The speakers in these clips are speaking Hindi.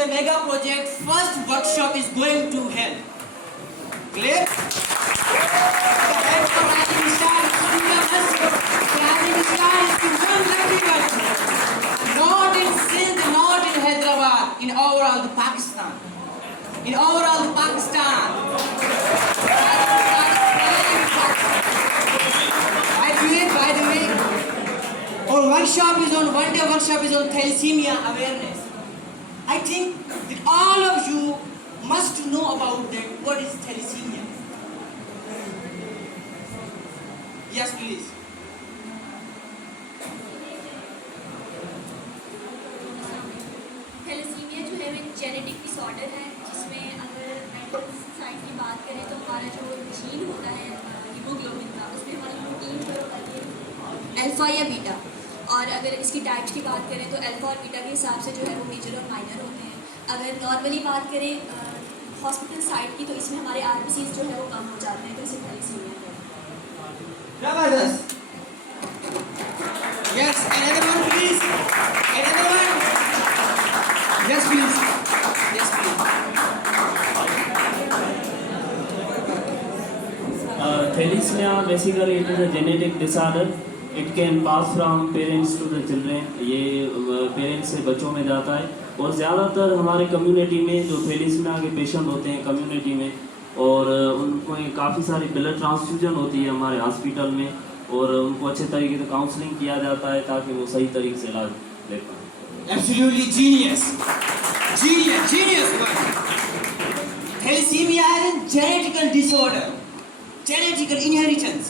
the mega project, first workshop is going to hell. Clear? The head for Rising Star Studio Rising Star is to young everyone. Not in Sindh, not in Hyderabad, in overall the Pakistan. In overall the Pakistan. By the way, our workshop is on, one day workshop is on thalassemia awareness. I think that all of you must know about that. What is thalassemia? Yes, please. Thalassemia जो है वो एक जेनेटिक डिसऑर्डर है जिसमें अगर मेंटल साइड की बात करें तो हमारा जो जीन होता है हीमोग्लोबिन का, उसमें हमारी प्रोटीन जो होती है अल्फा या बीटा, और अगर इसकी टाइप्स की बात करें तो अल्फा और बीटा के हिसाब से जो है वो मेजर और माइनर होते हैं। अगर नॉर्मली बात करें हॉस्पिटल साइड की तो इसमें हमारे आरबीसीज जो है वो कम हो जाते हैं, तो इसे थैलेसीमिया है। Jabardast. Yes, another one please. Another one. Yes, please. Yes, please. Thalassemia basically it is a genetic disorder. It can pass from parents to the children. ये पेरेंट्स से बच्चों में जाता है और ज़्यादातर हमारे कम्युनिटी में जो थैलेसीमिया के पेशेंट होते हैं कम्युनिटी में, और उनको काफ़ी सारी ब्लड ट्रांसफ्यूजन होती है हमारे हॉस्पिटल में, और उनको अच्छे तरीके से काउंसलिंग किया जाता है ताकि वो सही तरीके से इलाज ले पाएँ। Absolutely genius. Genius one. Thalassemia is a genetical disorder. Genetical inheritance.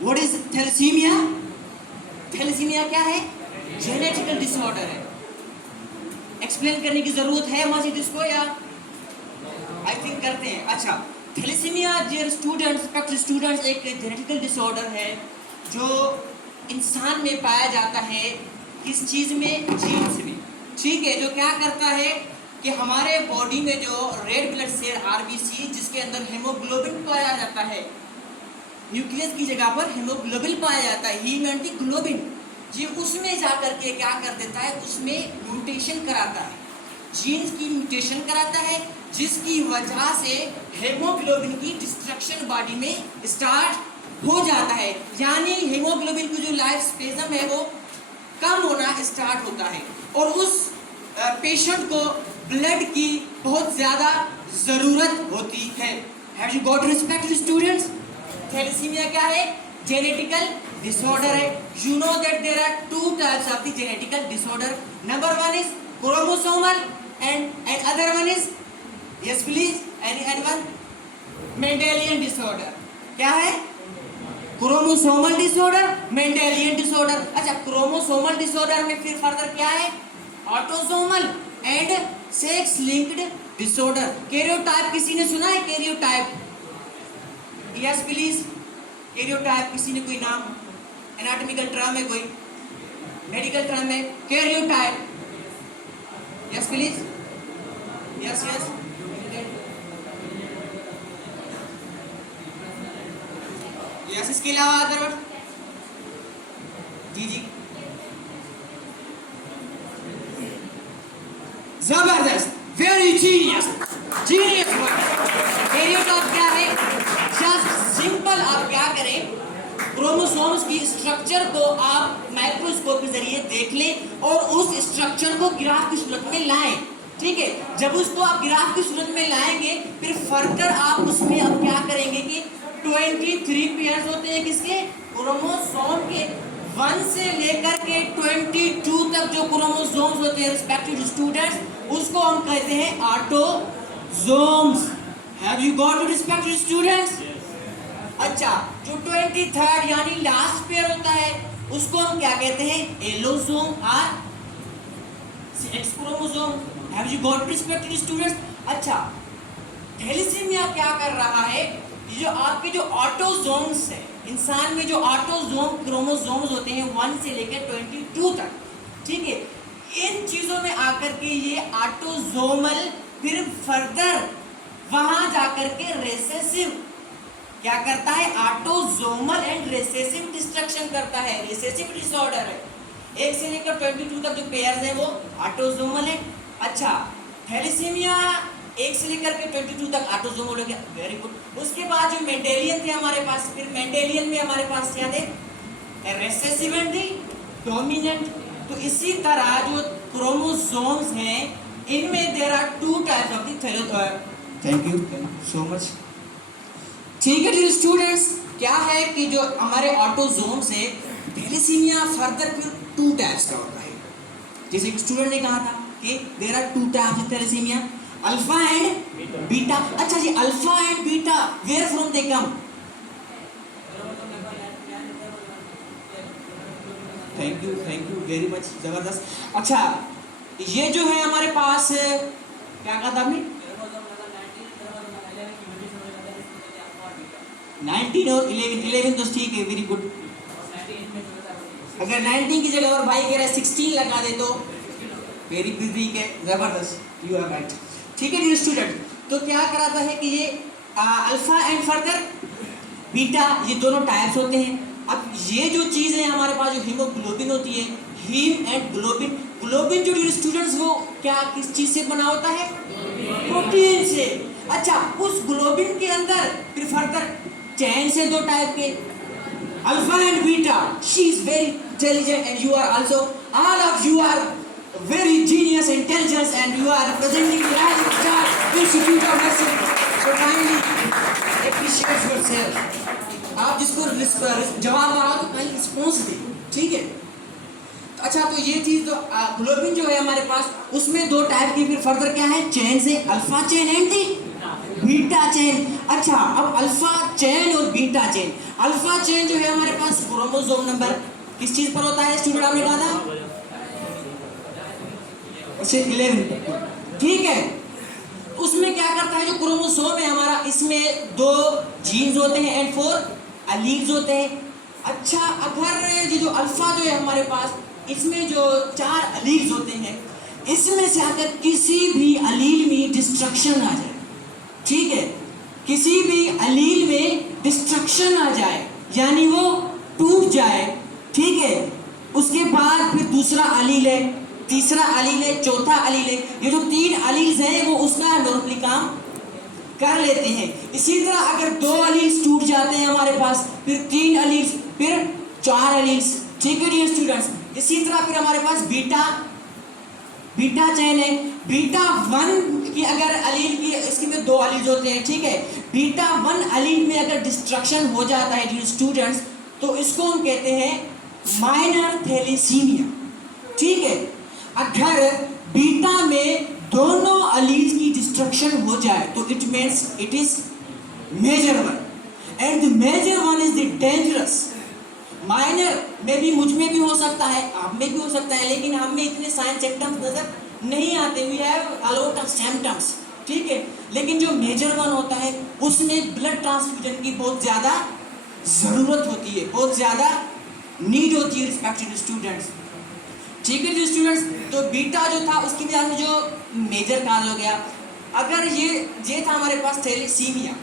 What is thalassemia? Thalassemia क्या है? Genetical disorder है. Explain करने की जरूरत है मजीद इसको या I think करते हैं. अच्छा, thalassemia dear students, respected students, एक जेनेटिकल डिसऑर्डर है जो इंसान में पाया जाता है। किस चीज़ में? जीन्स में। ठीक है, जो क्या करता है कि हमारे बॉडी में जो रेड ब्लड सेल आरबीसी जिसके अंदर हेमोग्लोबिन पाया जाता है, न्यूक्लियस की जगह पर हेमोग्लोबिन पाया जाता है, हीम एंड दी ग्लोबिन जी, उसमें जाकर के क्या कर देता है, उसमें म्यूटेशन कराता है, जीन्स की म्यूटेशन कराता है, जिसकी वजह से हेमोग्लोबिन की डिस्ट्रक्शन बॉडी में स्टार्ट हो जाता है। यानी हेमोग्लोबिन की जो लाइफ स्पेसम है वो कम होना स्टार्ट होता है और उस पेशेंट को ब्लड की बहुत ज़्यादा ज़रूरत होती है। Have you got respected students? Thalassemia क्या है? जेनेटिकल डिसऑर्डर है। You know that there are two types of the genetical disorder. Number one is chromosomal and other one is yes please any one Mendelian disorder. क्या है? Chromosomal disorder, Mendelian disorder. अच्छा, क्रोमोसोमल डिसऑर्डर में फिर फर्दर क्या है? Autosomal and sex linked disorder. Karyotype किसी ने सुना है? कैरियोटाइप? Yes please. कैरियोटाइप किसी ने कोई नाम? एनाटॉमिकल टर्म है कोई? मेडिकल टर्म है karyotype? Yes please. Yes yes. Yes, इसके अलावा अदर वर्ड? जी जी, जबरदस्त, वेरी जीनियस वर्ड। कैरियोटाइप क्या है? जस्ट सिंपल आप क्या करें, क्रोमोसोम्स की स्ट्रक्चर को आप माइक्रोस्कोप के जरिए देख लें और उस स्ट्रक्चर को ग्राफ की सूरत में लाएं। ठीक है, जब उसको आप ग्राफ की सूरत में लाएंगे फिर फर्दर आप उसमें अब क्या करेंगे कि 23 पेयर्स होते हैं किसके? क्रोमोसोम के। 1 से लेकर के 22 तक जो क्रोमोसोम्स होते हैं रिस्पेक्टिव स्टूडेंट्स, उसको हम कहते हैं autosomes. Have you got to respective students? अच्छा, जो 23rd यानी लास्ट पेयर होता है उसको हम क्या कहते हैं? एलोसोम और sex chromosome. Have you got to respective students? अच्छा, थैलेसीमिया क्या कर रहा है? ये जो आपके जो ऑटोसोम्स है, इंसान में जो ऑटोसोम क्रोमोसोम्स होते हैं 1 से लेकर 22 तक, ठीक है, इन चीज़ों में आकर के ये ऑटोसोमल फिर फर्दर वहां जाकर के रेसेसिव क्या करता है? ऑटोसोमल एंड रेसेसिव डिस्ट्रक्शन करता है। रेसेसिव डिसऑर्डर है। 1 से लेकर 22 तक जो पेयर्स हैं वो ऑटोसोमल है। अच्छा, थैलेसीमिया 1 से लेकर के 22 तक ऑटोसोमल हो गया, वेरी गुड। उसके बाद जो मेंडेलियन थे हमारे पास, फिर मेंडेलियन में हमारे पास क्या थे, रिसेसिव एंड डोमिनेंट। तो इसी तरह जो क्रोमोसोम्स हैं इनमें there are 2 types of the thank you so much. ठीक है डियर स्टूडेंट्स, क्या है कि जो हमारे ऑटोसोम्स है थैलेसीमिया फर्दर फिर 2 टाइप्स का होता है। जैसे एक स्टूडेंट ने कहा था कि there are 2 types of thalassemia, alpha and beta. अच्छा जी, alpha and beta where from they come? Thank you very much, जबरदस्त। अच्छा, ये जो है हमारे पास क्या कहा था आपने, 19 और 11 तो ठीक है, वेरी गुड। अगर 19 की जगह और भाई कह रहा है 16 लगा दे तो वेरी ठीक है, जबरदस्त, यू आर राइट। ठीक है डियर स्टूडेंट, तो क्या कराता है कि ये अल्फा एंड फर्दर बीटा, ये दोनों टाइप्स होते हैं। अब ये जो चीज़ है हमारे पास जो हीमोग्लोबिन होती है, हीम एंड ग्लोबिन, ग्लोबिन जो डियर स्टूडेंट्स वो क्या किस चीज़ से बना होता है, प्रोटीन से। अच्छा, उस ग्लोबिन के अंदर फिर फर्दर चैन से 2 टाइप के, alpha and beta. She is very intelligent and you are also, all of you are very genius intelligence and you are representing the Rising Star Institute of Medicine, so kindly appreciate yourself। आप जिसको जवाब आ रहा हो तो कहीं रिस्पॉन्स दे, ठीक है। अच्छा, तो ये चीज़ तो ग्लोबिन जो है हमारे पास उसमें 2 टाइप की फिर फर्दर क्या है, चेन से, alpha chain and beta chain. अच्छा, अब अल्फा चेन और बीटा चेन, अल्फा चेन जो है हमारे पास क्रोमोसोम नंबर किस चीज़ पर होता है स्टूडेंट, आपने कहा था 11, ठीक है। उसमें क्या करता है जो क्रोमोसोम है हमारा, इसमें 2 जीन्स होते हैं एंड 4 अलील्स होते हैं। अच्छा, अगर ये जो अल्फा जो है हमारे पास, इसमें जो 4 अलील्स होते हैं, इसमें से अगर किसी भी अलील में डिस्ट्रक्शन आ जाए, ठीक है, किसी भी अलील में डिस्ट्रक्शन आ जाए यानी वो टूट जाए, ठीक है, उसके बाद फिर दूसरा अलील है, तीसरा अलील है, चौथा अलील है, ये जो 3 अलील्स हैं वो उसका नॉर्मली काम कर लेते हैं। इसी तरह अगर 2 अलील्स टूट जाते हैं हमारे पास, फिर 3 अलील्स, फिर 4 अलील्स, ठीक है डियर स्टूडेंट्स। इसी तरह फिर हमारे पास बीटा चेन है, बीटा 1 की अगर अलील की, इसके में 2 अलील्स होते हैं, ठीक है। बीटा 1 अलील में अगर डिस्ट्रक्शन हो जाता है डियर स्टूडेंट्स, तो इसको हम कहते हैं माइनर थैलेसीमिया, ठीक है। अगर बीटा में दोनों अलील्स की डिस्ट्रक्शन हो जाए तो it means it is major 1 and the major 1 is the dangerous. Minor में भी, मुझ में भी हो सकता है, आप में भी हो सकता है, लेकिन हम में इतने साइन सिम्टम्स नजर नहीं आते, we have a lot of symptoms, ठीक है। लेकिन जो मेजर 1 होता है उसमें ब्लड ट्रांसफ्यूजन की बहुत ज़्यादा ज़रूरत होती है, बहुत ज़्यादा नीड होती है रिस्पेक्टेड स्टूडेंट्स, ठीक है स्टूडेंट्स। तो बीटा जो था उसकी वजह से जो मेजर काज हो गया। अगर ये था हमारे पास थैलेसीमिया,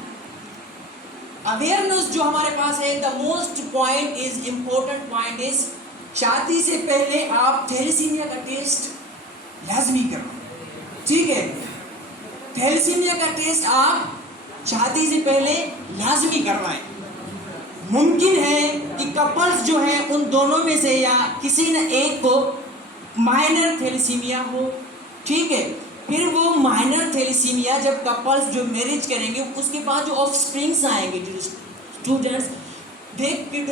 अवेयरनेस जो हमारे पास है, the most point is important point is, शादी से पहले आप थैलेसीमिया का टेस्ट लाजमी करना, ठीक है। थैलेसीमिया का टेस्ट आप शादी से पहले लाजमी करवाएं। मुमकिन है कि कपल्स जो है उन दोनों में से या किसी न एक को माइनर थैलेसीमिया हो, ठीक है। फिर वो माइनर थैलेसीमिया जब कपल्स जो मैरिज करेंगे उसके बाद जो ऑफस्प्रिंग्स आएंगे स्टूडेंट्स, दे कुड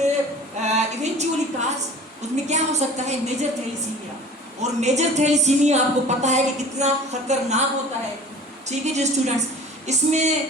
इवेंचुअली काज, उसमें क्या हो सकता है, मेजर थैलेसीमिया। और मेजर थैलेसीमिया आपको पता है कि कितना खतरनाक होता है, ठीक है जी स्टूडेंट्स। इसमें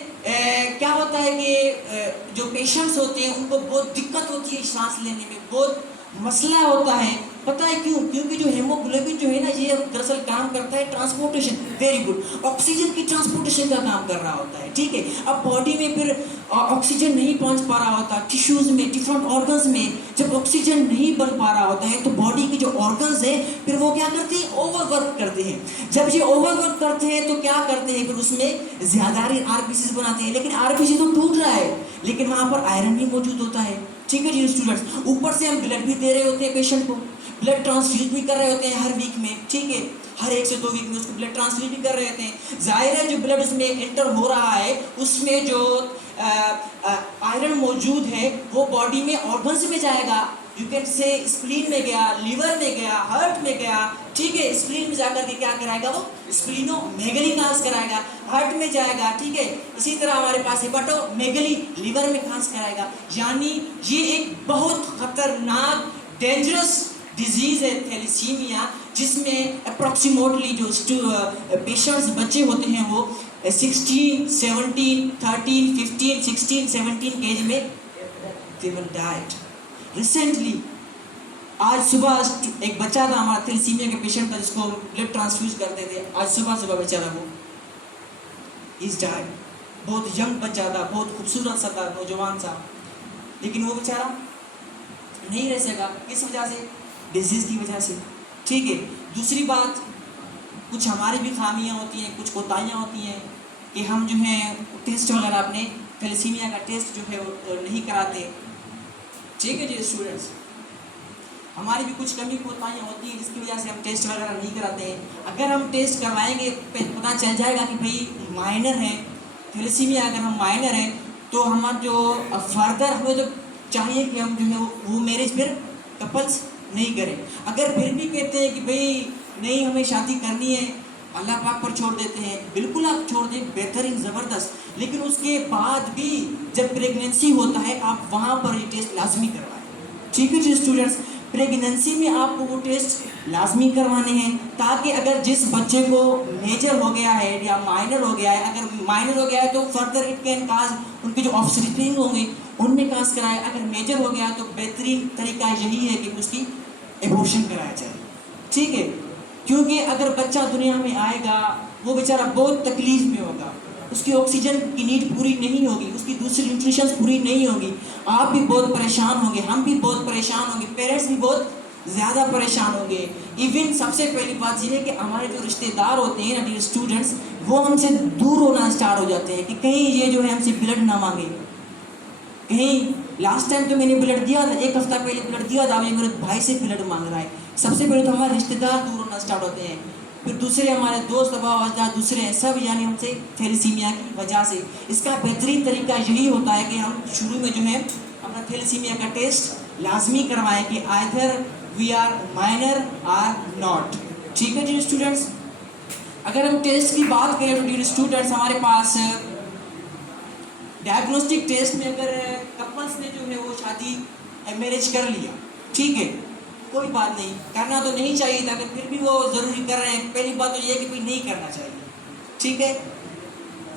क्या होता है कि जो पेशेंट्स होते हैं उनको बहुत दिक्कत होती है सांस लेने में, बहुत मसला होता है। पता है क्यों? क्योंकि जो हेमोग्लोबिन जो है ना, ये दरअसल काम करता है ट्रांसपोर्टेशन, वेरी गुड, ऑक्सीजन की ट्रांसपोर्टेशन का काम कर रहा होता है, ठीक है। अब बॉडी में फिर ऑक्सीजन नहीं पहुंच पा रहा होता, टिश्यूज़ में, डिफरेंट ऑर्गन्स में जब ऑक्सीजन नहीं बन पा रहा होता है तो बॉडी के जो ऑर्गन्स है फिर वो क्या करते हैं, ओवरवर्क करते हैं। जब ये ओवरवर्क करते हैं तो क्या करते हैं, फिर उसमें ज़्यादा आरबीसीज बनाते हैं, लेकिन आरबीसी तो टूट रहा है, लेकिन वहाँ पर आयरन भी मौजूद होता है, ठीक है जी स्टूडेंट्स। ऊपर से हम ब्लड भी दे रहे होते हैं पेशेंट को, ब्लड ट्रांसफ्यूज भी कर रहे होते हैं हर वीक में, ठीक है, हर 1 से 2 वीक में उसको ब्लड ट्रांसफ्यूज भी कर रहे होते हैं। जाहिर है जो ब्लड उसमें एंटर हो रहा है उसमें जो आयरन मौजूद है वो बॉडी में ऑर्गन्स में जाएगा, यू कैन से स्प्लीन में गया, लीवर में गया, हार्ट में गया, ठीक है, स्प्लीन में जाकर के क्या कराएगा वो स्प्लीनोमेगली काज कराएगा, हार्ट में जाएगा, ठीक है। इसी तरह हमारे पास हेपाटोमेगली लीवर में काज कराएगा। यानी ये एक बहुत खतरनाक डेंजरस डिजीज है थैलेसीमिया, जिसमें अप्रॉक्सीमेटली जो पेशेंट्स बच्चे होते हैं वो 16, 17, 13, 15, 16, 17 के एज में they will died. रिसेंटली आज सुबह एक बच्चा था हमारा थैलेसीमिया के पेशेंट था जिसको ब्लड ट्रांसफ्यूज करते थे, आज सुबह बेचारा वो इज डाइड। बहुत यंग बच्चा था, बहुत खूबसूरत सा था, नौजवान सा, लेकिन वो बेचारा नहीं रह सका। किस वजह से? डिजीज़ की वजह से, ठीक है। दूसरी बात, कुछ हमारी भी खामियां होती हैं, कुछ कोताहियां होती हैं कि हम जो है टेस्ट वगैरह अपने थैलेसीमिया का टेस्ट जो है वो नहीं कराते, ठीक है जी स्टूडेंट्स। हमारी भी कुछ कमी कोताहियां होती हैं जिसकी वजह से हम टेस्ट वगैरह नहीं कराते हैं। अगर हम टेस्ट करवाएंगे पता चल जाएगा कि भाई माइनर है थैलेसीमिया, अगर हम माइनर हैं तो हमारा जो फर्दर हमें जो चाहिए कि हम जो है वो मैरिज फिर कपल्स नहीं करें। अगर फिर भी कहते हैं कि भाई नहीं हमें शादी करनी है, अल्लाह पाक पर छोड़ देते हैं, बिल्कुल आप छोड़ दें, बेहतरीन ज़बरदस्त। लेकिन उसके बाद भी जब प्रेगनेंसी होता है आप वहाँ पर ये टेस्ट लाजमी करवाएं, ठीक है जी स्टूडेंट्स। प्रेगनेंसी में आपको वो टेस्ट लाजमी करवाने हैं ताकि अगर जिस बच्चे को मेजर हो गया है या माइनर हो गया है, अगर माइनर हो गया है तो फर्दर इट कैन काज उनके जो ऑफस्प्रिंग होंगे उनमें काज कराए, अगर मेजर हो गया तो बेहतरीन तरीका यही है कि उसकी एबॉर्शन कराया जाए, ठीक है। क्योंकि अगर बच्चा दुनिया में आएगा वो बेचारा बहुत तकलीफ में होगा, उसकी ऑक्सीजन की नीड पूरी नहीं होगी, उसकी दूसरी न्यूट्रिशंस पूरी नहीं होगी, आप भी बहुत परेशान होंगे, हम भी बहुत परेशान होंगे, पेरेंट्स भी बहुत ज़्यादा परेशान होंगे। इवन सबसे पहली बात यह है कि हमारे जो रिश्तेदार होते हैं ना डियर स्टूडेंट्स, वो हमसे दूर होना स्टार्ट हो जाते हैं कि कहीं ये जो है हमसे ब्लड ना मांगे, कहीं लास्ट टाइम तो मैंने ब्लड दिया था, 1 हफ्ता पहले ब्लड दिया था, ये मेरे भाई से ब्लड मांग रहा है। सबसे पहले तो हमारे रिश्तेदार दूर होना स्टार्ट होते हैं, फिर दूसरे हमारे दोस्त वजह दूसरे हैं सब, यानी हमसे थैलेसीमिया की वजह से। इसका बेहतरीन तरीका यही होता है कि हम शुरू में जो है अपना थैलेसीमिया का टेस्ट लाजमी करवाएं कि either we are minor or not, ठीक है जी स्टूडेंट्स। अगर हम टेस्ट की बात करें तो डियर स्टूडेंट्स हमारे पास डायग्नोस्टिक टेस्ट में अगर कपल्स ने जो है वो शादी मैरिज कर लिया, ठीक है, कोई बात नहीं, करना तो नहीं चाहिए था, अगर फिर भी वो ज़रूरी कर रहे हैं, पहली बात तो ये है कि कोई नहीं करना चाहिए, ठीक है।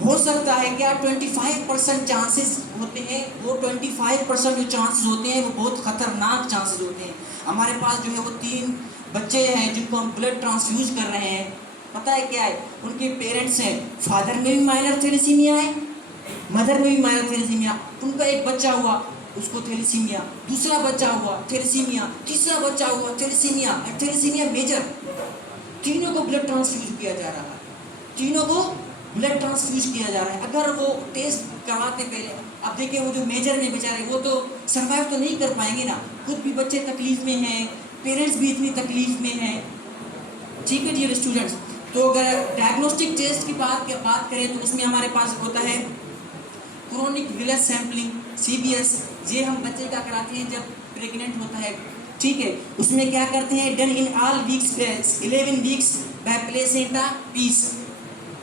हो सकता है क्या 25% चांसेस होते हैं, वो 25% जो चांसेस होते हैं वो बहुत ख़तरनाक चांसेस होते हैं। हमारे पास जो है वो 3 बच्चे हैं जिनको हम ब्लड ट्रांसफ्यूज कर रहे हैं, पता है क्या है, उनके पेरेंट्स हैं, फादर में भी माइनर थैलेसीमिया है, मदर में भी माइनर थैलेसीमिया, उनका एक बच्चा हुआ उसको थैलेसीमिया, दूसरा बच्चा हुआ थैलेसीमिया, तीसरा बच्चा हुआ थैलेसीमिया, थैलेसीमिया मेजर, तीनों को ब्लड ट्रांसफ्यूज किया जा रहा है, तीनों को ब्लड ट्रांसफ्यूज किया जा रहा है। अगर वो टेस्ट करवाते पहले, अब देखिए वो जो मेजर में बेचारे वो तो सर्वाइव तो नहीं कर पाएंगे ना, खुद भी बच्चे तकलीफ में हैं, पेरेंट्स भी इतनी तकलीफ में हैं, ठीक है डियर स्टूडेंट्स। तो अगर डायग्नोस्टिक टेस्ट की बात करें तो उसमें हमारे पास होता है क्रोनिक विलेज सैम्पलिंग CVS, ये हम बच्चे का कराते हैं जब प्रेग्नेंट होता है, ठीक है। उसमें क्या करते हैं, done in all weeks 11 weeks by placenta piece,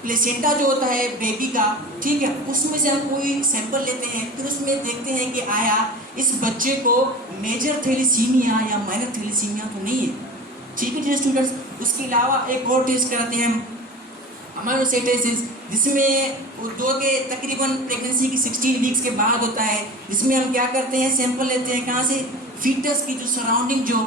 placenta जो होता है बेबी का, ठीक है, उसमें से हम कोई सैंपल लेते हैं, फिर उसमें देखते हैं कि आया इस बच्चे को मेजर थैलेसीमिया या माइनर थैलेसीमिया तो नहीं है, ठीक है स्टूडेंट्स। उसके अलावा एक और टेस्ट कराते हैं हम अमाइलोसाइटोसिस, जिसमें वो 2 के तकरीबन प्रेगनेंसी की 16 वीक्स के बाद होता है, जिसमें हम क्या करते हैं, सैंपल लेते हैं, कहाँ से, फीटस की जो सराउंडिंग जो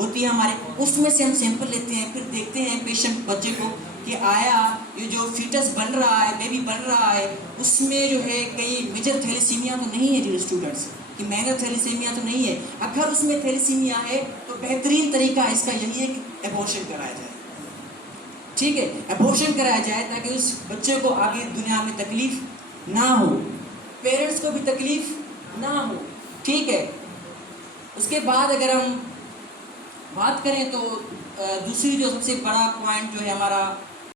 होती है हमारे, उसमें से हम सैंपल लेते हैं, फिर देखते हैं पेशेंट बच्चे को कि आया ये जो फीटस बन रहा है, बेबी बन रहा है, उसमें जो है कहीं मेजर थैलेसीमिया तो नहीं है डियर स्टूडेंट्स, कि माइनर थैलेसीमिया तो नहीं है। अगर उसमें थैलेसीमिया है तो बेहतरीन तरीका इसका यही है कि एबॉर्शन कराया जाए, ठीक है, एबॉर्शन कराया जाए ताकि उस बच्चे को आगे दुनिया में तकलीफ ना हो, पेरेंट्स को भी तकलीफ ना हो, ठीक है। उसके बाद अगर हम बात करें तो दूसरी जो सबसे बड़ा पॉइंट जो है हमारा